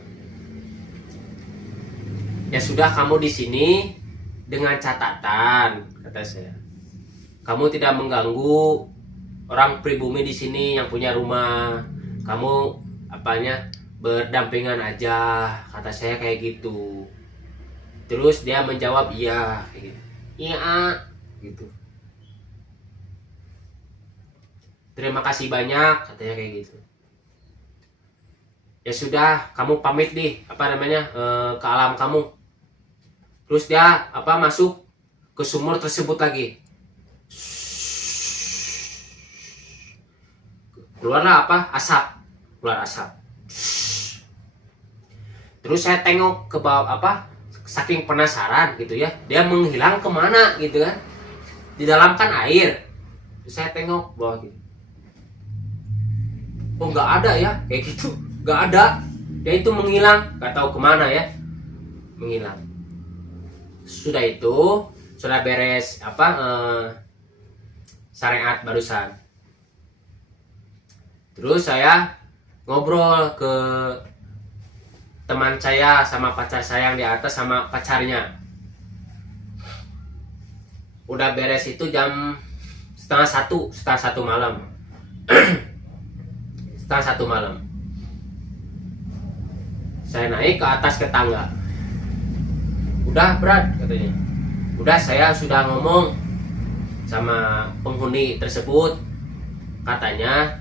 Ya sudah, kamu di sini dengan catatan, kata saya. Kamu tidak mengganggu orang pribumi di sini yang punya rumah. Kamu berdampingan aja, kata saya kayak gitu. Terus dia menjawab iya, kayak gitu. Iya, gitu. Terima kasih banyak, katanya kayak gitu. Ya sudah, kamu pamit ke alam kamu. Terus dia masuk ke sumur tersebut lagi. Keluarlah asap. Keluar asap. Terus saya tengok ke bawah, saking penasaran gitu ya. Dia menghilang kemana gitu kan. Di dalam kan air. Terus saya tengok bawah gitu. Oh, nggak ada ya kayak gitu. Nggak ada. Dia itu menghilang, nggak tahu kemana ya. Menghilang. Sudah itu, sudah beres syariat barusan. Terus saya ngobrol ke teman saya sama pacar saya yang di atas sama pacarnya. Udah beres itu jam setengah satu malam. setengah 1 malam. Saya naik ke atas ke tangga. Udah berat katanya. Udah, saya sudah ngomong sama penghuni tersebut. Katanya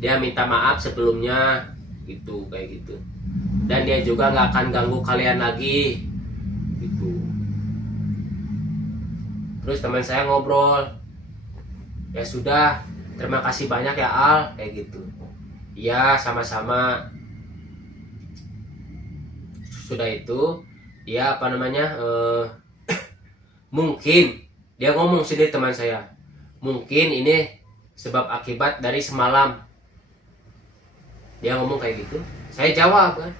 dia minta maaf sebelumnya gitu, kayak gitu. Dan dia juga nggak akan ganggu kalian lagi gitu. Terus teman saya ngobrol, ya sudah, terima kasih banyak ya Al, kayak gitu. Iya, sama-sama. Sudah itu, ya apa namanya, mungkin dia ngomong sendiri teman saya, mungkin ini sebab akibat dari semalam. Dia ngomong kayak gitu. Saya jawab kan,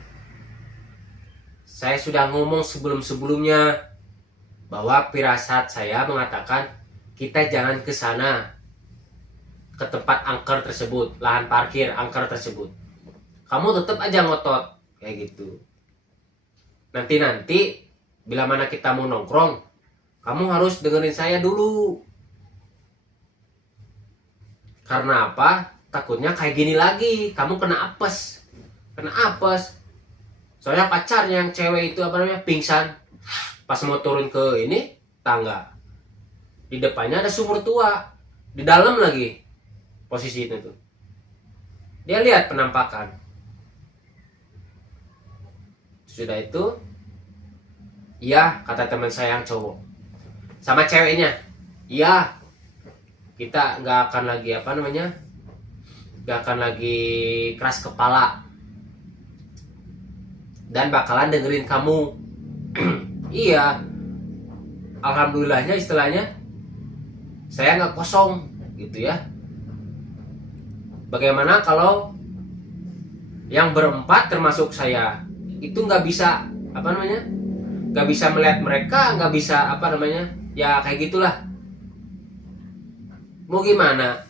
saya sudah ngomong sebelum-sebelumnya bahwa firasat saya mengatakan kita jangan ke sana, ke tempat angker tersebut, lahan parkir angker tersebut. Kamu tetap aja ngotot kayak gitu. Nanti bila mana kita mau nongkrong, kamu harus dengerin saya dulu. Karena apa? Takutnya kayak gini lagi, kamu kena apes. Soalnya pacarnya yang cewek itu apa namanya, pingsan pas mau turun ke ini tangga. Di depannya ada sumur tua, di dalam lagi posisi itu tuh. Dia lihat penampakan. Sudah itu, iya kata teman saya yang cowok sama ceweknya, iya kita nggak akan lagi apa namanya, nggak akan lagi keras kepala dan bakalan dengerin kamu. Iya, alhamdulillahnya istilahnya saya nggak kosong gitu ya. Bagaimana kalau yang berempat termasuk saya itu nggak bisa apa namanya, nggak bisa melihat mereka, nggak bisa apa namanya, ya kayak gitulah. Mau gimana,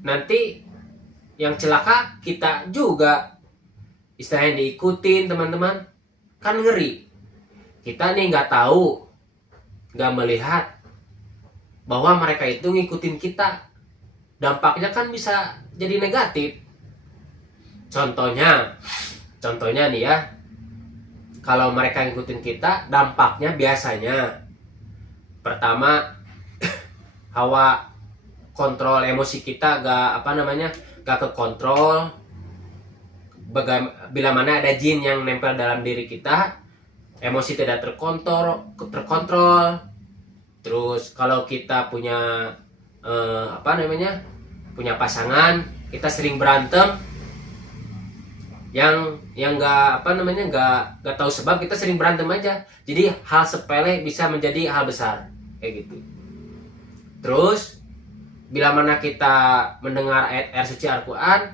nanti yang celaka kita juga, istilahnya diikutin teman-teman, kan ngeri. Kita nih nggak tahu, nggak melihat bahwa mereka itu ngikutin kita, dampaknya kan bisa jadi negatif. Contohnya nih ya, kalau mereka ngikutin kita, dampaknya biasanya pertama, hawa kontrol emosi kita gak apa namanya, gak kekontrol. Bila mana ada jin yang nempel dalam diri kita, emosi tidak terkontrol. Terus kalau kita punya apa namanya, punya pasangan, kita sering berantem yang nggak apa namanya, nggak tahu sebab, kita sering berantem aja. Jadi hal sepele bisa menjadi hal besar kayak gitu. Terus bila mana kita mendengar ayat suci Al-Quran,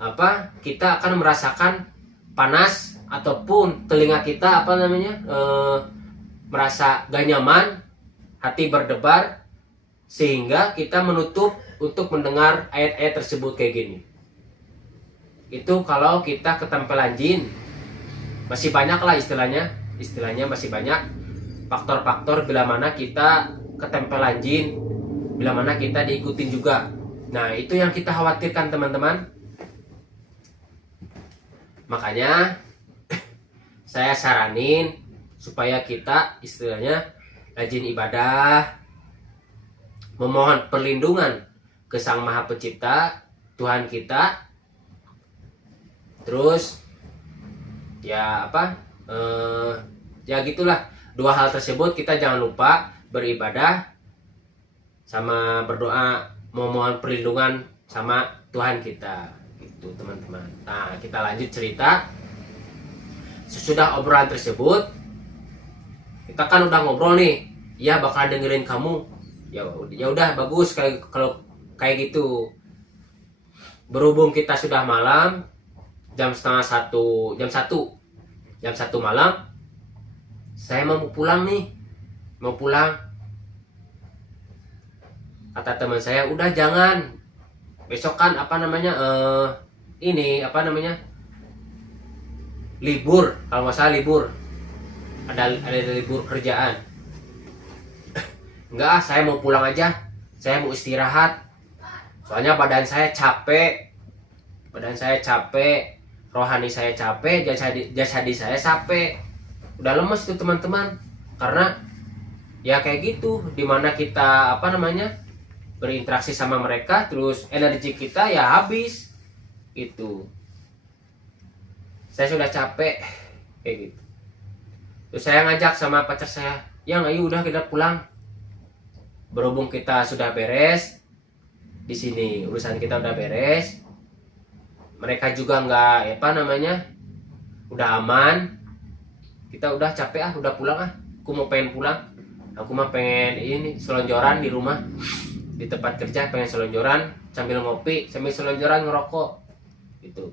apa, kita akan merasakan panas, ataupun telinga kita apa namanya, merasa gak nyaman, hati berdebar, sehingga kita menutup untuk mendengar ayat-ayat tersebut kayak gini. Itu kalau kita ketempelan jin. Masih banyak lah istilahnya masih banyak faktor-faktor bila mana kita ketempelan jin, bila mana kita diikutin juga. Nah, itu yang kita khawatirkan teman-teman. Makanya saya saranin supaya kita istilahnya rajin ibadah, memohon perlindungan ke Sang Maha Pencipta, Tuhan kita. Terus ya apa, ya gitulah, dua hal tersebut kita jangan lupa, beribadah sama berdoa, memohon perlindungan sama Tuhan kita gitu teman-teman. Nah, kita lanjut cerita. Sesudah obrolan tersebut, kita kan udah ngobrol nih, ya bakal dengerin kamu, ya udah bagus kalau kayak gitu. Berhubung kita sudah malam, jam 1 malam, saya mau pulang nih, kata teman saya, udah jangan, besok kan apa namanya, ini apa namanya, libur, kalau nggak salah libur, ada libur kerjaan. Enggak, saya mau pulang aja, saya mau istirahat. Soalnya badan saya capek, rohani saya capek, jasadi saya capek, udah lemes tuh teman-teman. Karena ya kayak gitu, dimana kita apa namanya berinteraksi sama mereka, terus energi kita ya habis gitu. Saya sudah capek kayak gitu. Terus saya ngajak sama pacar saya, yang ayo udah kita pulang. Berhubung kita sudah beres di sini, urusan kita udah beres, mereka juga nggak apa namanya udah aman, kita udah capek udah pulang aku mau pengen pulang, aku mah pengen ini selonjoran di rumah, di tempat kerja pengen selonjoran sambil ngopi, sambil selonjoran ngerokok gitu,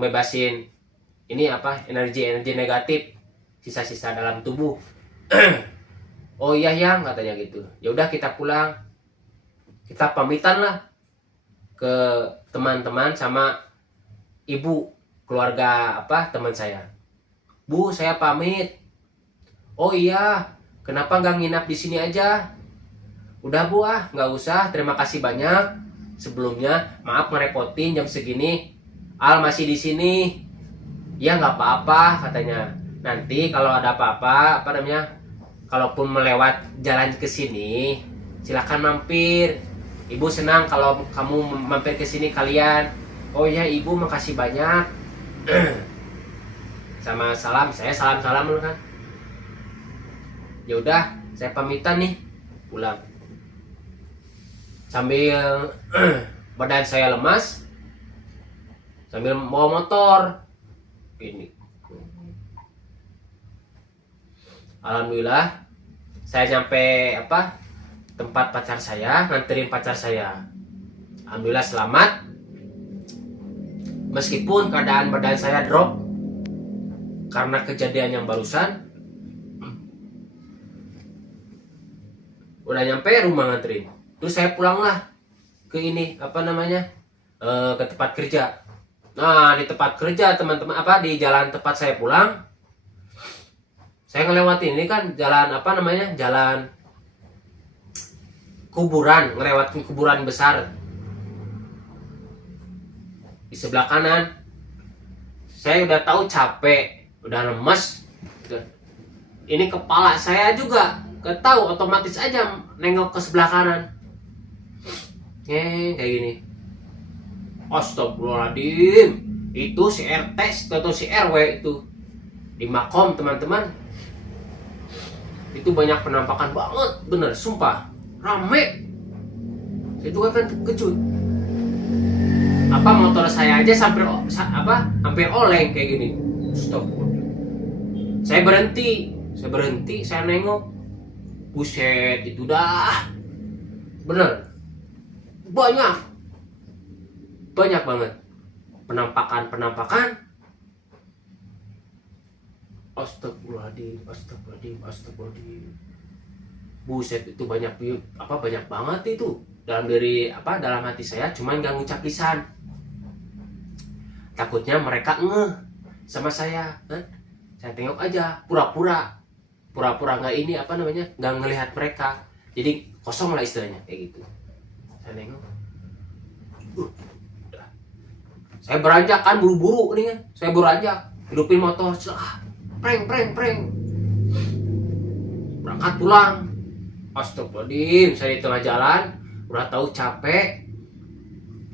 bebasin ini energi negatif, sisa-sisa dalam tubuh. Oh iya yang katanya gitu, ya udah kita pulang, kita pamitan lah ke teman-teman sama ibu keluarga teman saya. Bu, saya pamit. Oh iya, kenapa nggak nginap di sini aja? Udah bu nggak usah, terima kasih banyak. Sebelumnya maaf ngerepotin jam segini. Al masih di sini. Ya nggak apa-apa katanya. Nanti kalau ada apa-apa kalaupun melewat jalan ke sini, silakan mampir. Ibu senang kalau kamu mampir ke sini kalian. Oh ya ibu, makasih banyak. Sama salam, saya salam-salam dulu kan. Ya udah, saya pamitan nih, pulang. Sambil badan saya lemas, sambil bawa motor. Ini. Alhamdulillah, saya nyampe tempat pacar saya, nganterin pacar saya. Alhamdulillah selamat. Meskipun keadaan badan saya drop karena kejadian yang barusan. Udah nyampe rumah nganterin. Terus saya pulanglah ke ini ke tempat kerja. Nah, di tempat kerja teman-teman di jalan tempat saya pulang, saya ngelewatin ini kan jalan jalan kuburan, ngelewatin kuburan besar. Di sebelah kanan, saya udah tahu capek, udah lemes. Ini kepala saya juga gak tahu, otomatis aja nengok ke sebelah kanan. Kayak gini. Astagfirullahaladzim, itu si RT atau si RW itu di makom teman-teman. Itu banyak penampakan banget, bener, sumpah, rame. Saya juga kan kejut. Motor saya aja hampir oleng kayak gini. Stop. Saya berhenti, saya nengok. Buset, itu dah. Bener. Banyak banget penampakan. Astagfirullahaladzim. Buset, itu banyak banget itu. Dalam hati saya cuman gak ngucap lisan. Takutnya mereka ngeh sama saya, kan? Saya tengok aja, pura-pura nggak nggak ngelihat mereka. Jadi kosong lah istilahnya kayak gitu. Saya nengok. Saya beranjak kan, buru-buru nih kan. Saya beranjak, hidupin motor, preng. Berangkat pulang. Astagfirullahaladzim, saya di tengah jalan udah tahu capek.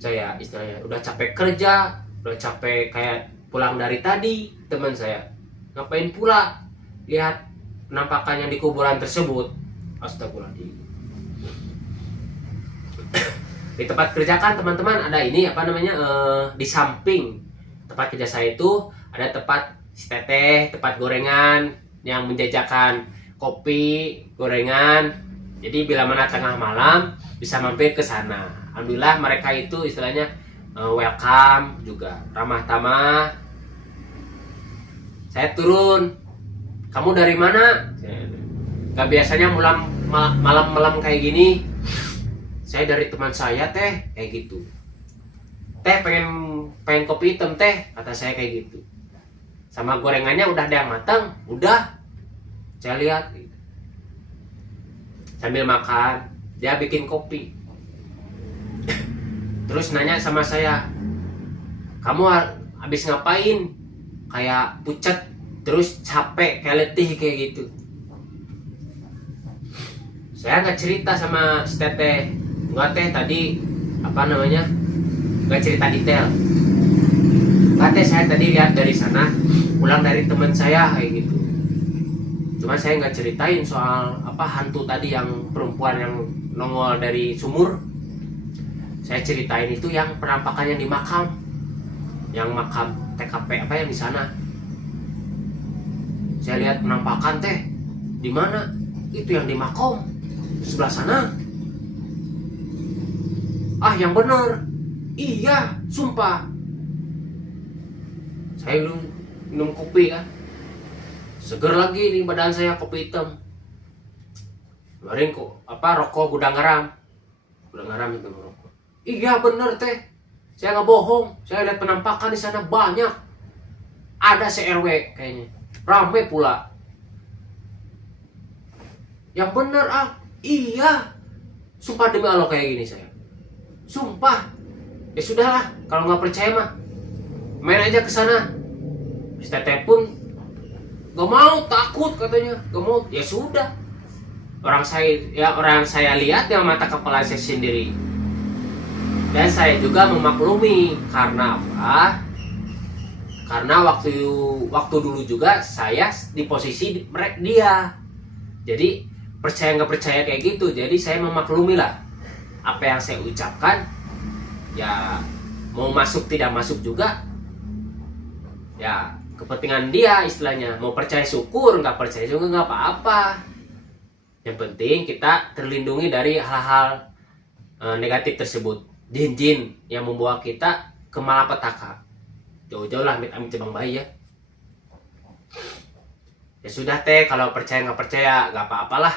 Saya istilahnya udah capek kerja, udah capek kayak pulang dari tadi. Teman saya ngapain pula lihat penampakan yang di kuburan tersebut. Astagfirullahaladzim. Di tempat kerja kan teman-teman ada ini di samping tempat kerja saya itu ada tempat teteh, tempat gorengan yang menjajakan kopi, gorengan. Jadi bila mana tengah malam bisa mampir ke sana. Alhamdulillah mereka itu istilahnya welcome juga, ramah tamah. Saya turun. Kamu dari mana? Gak biasanya malam kayak gini. Saya dari teman saya teh, kayak gitu. Teh pengen kopi hitam teh, kata saya kayak gitu. Sama gorengannya udah ada yang matang, udah. Saya lihat gitu. Sambil makan, dia bikin kopi. Terus nanya sama saya, kamu habis ngapain? Kayak pucat, terus capek, kayak letih kayak gitu. Saya nggak cerita sama si teteh, nggak teh tadi apa namanya, nggak cerita detail. Nggak teh, saya tadi lihat dari sana, pulang dari teman saya kayak gitu. Cuma saya nggak ceritain soal apa hantu tadi yang perempuan yang nongol dari sumur. Saya ceritain itu yang penampakannya di makam, yang makam TKP apa yang di sana. Saya lihat penampakan teh di mana? Itu yang di makam sebelah sana. Ah, yang bener. Iya, sumpah. Saya minum kopi kan, seger lagi di badan saya, kopi hitam. Kemarin kok apa rokok gudang garam itu rokok. Iya bener teh, saya nggak bohong. Saya lihat penampakan di sana banyak. Ada se-RW kayaknya, rame pula. Yang bener iya. Sumpah demi Allah kayak gini saya. Sumpah. Ya sudahlah, kalau nggak percaya mah main aja ke sana. Si teteh pun gak mau, takut katanya, gak mau. Ya sudah, orang saya lihat dengan mata kepala saya sendiri, dan saya juga memaklumi. Karena apa? Karena waktu dulu juga saya di posisi dia. Jadi percaya nggak percaya kayak gitu. Jadi saya memaklumi lah apa yang saya ucapkan. Ya mau masuk tidak masuk juga, ya kepentingan dia istilahnya. Mau percaya syukur, nggak percaya juga nggak apa-apa. Yang penting kita terlindungi dari hal-hal negatif tersebut, jin-jin yang membawa kita ke malapetaka. Jauh-jauh lah amit-amit cabang bayi ya. Ya sudah teh, kalau percaya nggak percaya nggak apa-apalah.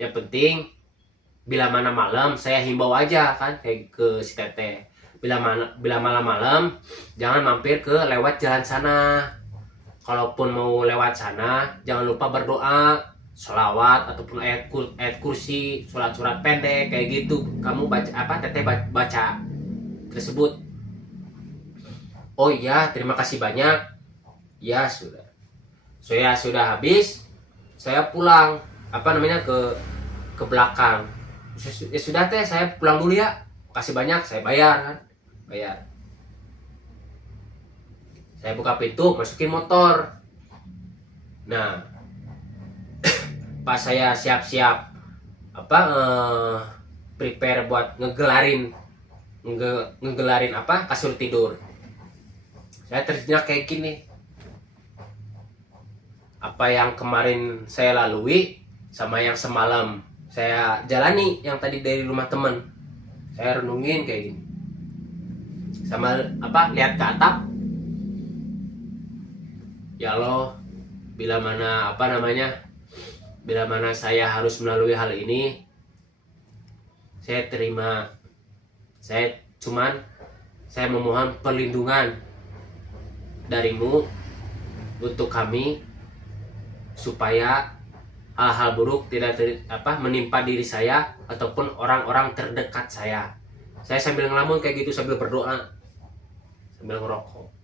Yang penting bila mana malam, saya himbau aja kan kayak ke si teteh. Bila malam-malam jangan mampir ke lewat jalan sana. Kalaupun mau lewat sana, jangan lupa berdoa, sholawat ataupun ayat kursi, surat-surat pendek kayak gitu. Kamu baca apa? Teteh baca tersebut. Oh iya, terima kasih banyak. Ya sudah. Saya sudah habis. Saya pulang apa namanya ke belakang. Ya sudah teh, saya pulang dulu ya. Kasih banyak, saya bayar kan. Bayar. Saya buka pintu, masukin motor. Nah, pas saya siap-siap prepare buat ngegelarin apa kasur tidur, saya terjenak kayak gini. Apa yang kemarin saya lalui sama yang semalam saya jalani, yang tadi dari rumah temen, saya renungin kayak gini. Sama apa, lihat ke atap. Ya Allah, bila mana saya harus melalui hal ini, saya terima. Saya memohon perlindungan darimu untuk kami, supaya hal-hal buruk tidak menimpa diri saya ataupun orang-orang terdekat saya. Saya sambil ngelamun kayak gitu, sambil berdoa, sambil ngerokok.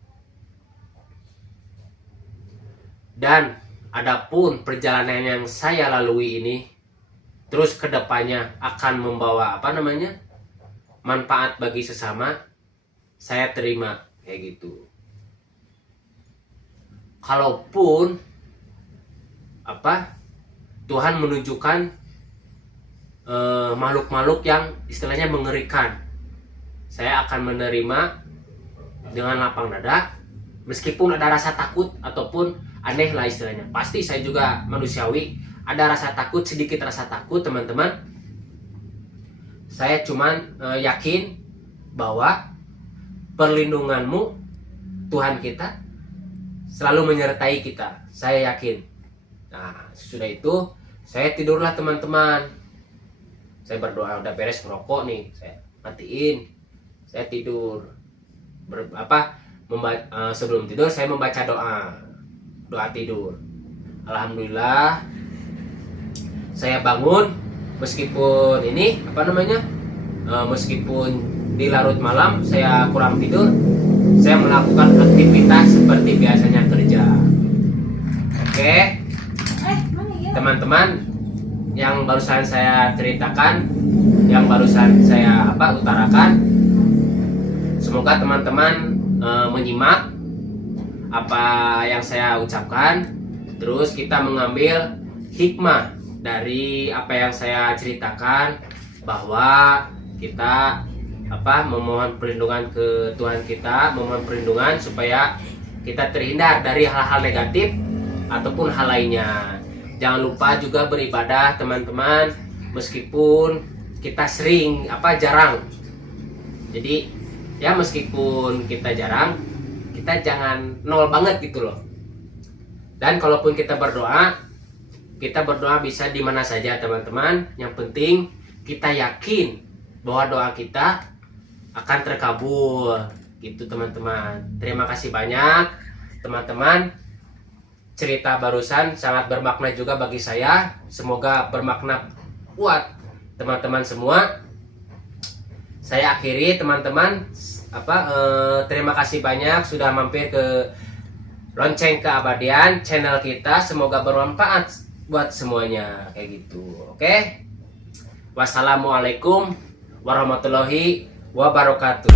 Dan adapun perjalanan yang saya lalui ini terus kedepannya akan membawa manfaat bagi sesama, saya terima kayak gitu. Kalaupun Tuhan menunjukkan makhluk-makhluk yang istilahnya mengerikan, saya akan menerima dengan lapang dada, meskipun ada rasa takut ataupun aneh lah istilahnya. Pasti saya juga manusiawi, ada rasa takut, sedikit rasa takut teman-teman. Saya cuman yakin bahwa perlindunganmu, Tuhan kita, selalu menyertai kita. Saya yakin. Nah, sudah itu saya tidurlah teman-teman. Saya berdoa, udah beres ngerokok nih, saya matiin, saya tidur. Sebelum tidur saya membaca doa tidur. Alhamdulillah saya bangun, meskipun meskipun di larut malam saya kurang tidur, saya melakukan aktivitas seperti biasanya kerja. Oke, teman-teman, yang barusan saya ceritakan, yang barusan saya utarakan, semoga teman-teman menyimak apa yang saya ucapkan, terus kita mengambil hikmah dari apa yang saya ceritakan, bahwa kita memohon perlindungan ke Tuhan kita, memohon perlindungan supaya kita terhindar dari hal-hal negatif ataupun hal lainnya. Jangan lupa juga beribadah teman-teman, meskipun kita jarang. Jadi ya meskipun kita jarang, kita jangan nol banget gitu loh. Dan kalaupun kita berdoa bisa di mana saja teman-teman. Yang penting kita yakin bahwa doa kita akan terkabul gitu teman-teman. Terima kasih banyak teman-teman. Cerita barusan sangat bermakna juga bagi saya. Semoga bermakna buat teman-teman semua. Saya akhiri teman-teman. Terima kasih banyak sudah mampir ke Lonceng Keabadian channel kita. Semoga bermanfaat buat semuanya kayak gitu. Oke. Wassalamualaikum warahmatullahi wabarakatuh.